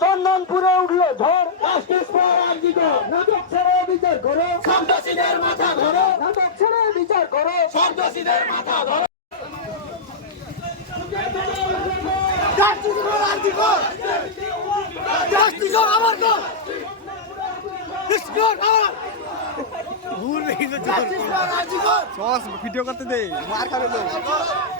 চন্দনপুরে উঠল ঝড় ভিডিও করতে দে মার খাবে